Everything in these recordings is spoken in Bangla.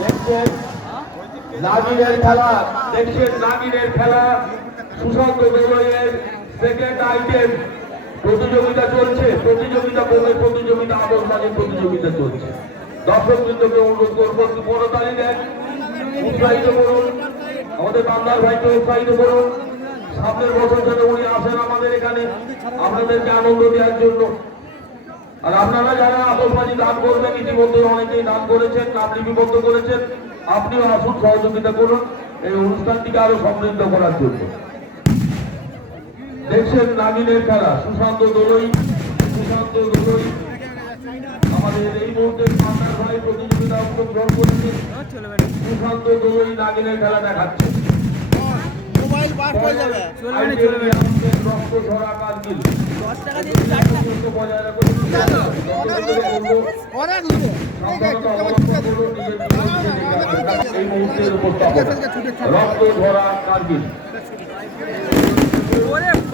দেখছেন? আমাদের বাংলার ভাইকে উৎসাহিত বছর উনি আসেন আমাদের এখানে আপনাদেরকে আনন্দ দেওয়ার জন্য। আর আপনারা যারা আতসবাজি দান করবেন, ইতিমধ্যে অনেকেই দান করেছেন নাম লিপিবদ্ধ করেছেন, আপনিও আসুন সহযোগিতা করুন, এই অনুষ্ঠানটিকে আরও সমৃদ্ধ করার জন্য। দেখছেন নাগিনের খেলা, সুশান্ত দোলই সুশান্ত দোলই। আমাদের এই মুহূর্তে পান্নার ভাই প্রতিযোগিতা অংশগ্রহণ করেছেন। সুশান্ত দোলই নাগিনের খেলা দেখাচ্ছে। এই মুহূর্তের উপস্থাপন রক্ত ঝরা কার্গিল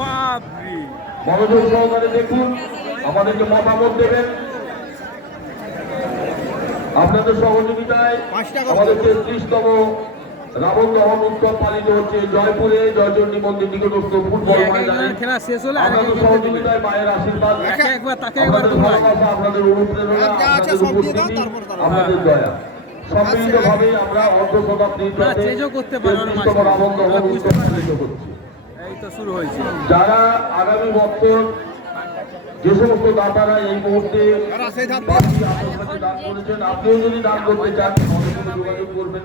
বাপ রে মনোযোগ সহকারে দেখুন আমাদেরকে মতামত দেবেন। আপনাদের সহযোগিতায় পাঁচ টাকা আমাদের তেত্রিশতম রাবণ দহন উৎসব পালিত হচ্ছে জয়পুরে। জয়চন্ডী মন্দির নিকটস্থ ফুটবল খেলা শেষ হলে সহযোগিতায় মায়ের আশীর্বাদ। একবার তাকে একবার আপনাদের তোমরা ভালোবাসা, আপনাদের অনুপ্রেরণা আর যা আছে আপনাদের সব দিয়ে দাও, উপস্থিতি, আপনাদের দয়া। সম্মিলিতভাবে আমরা অর্ধ শতাব্দীর করতে। রাবণ দহন উৎসব পালিত যারা আগামী বছর যে সমস্ত দাতারা এই মুহূর্তে দান করেছেন আপনিও যদি দান করতে চান যোগাযোগ করবেন।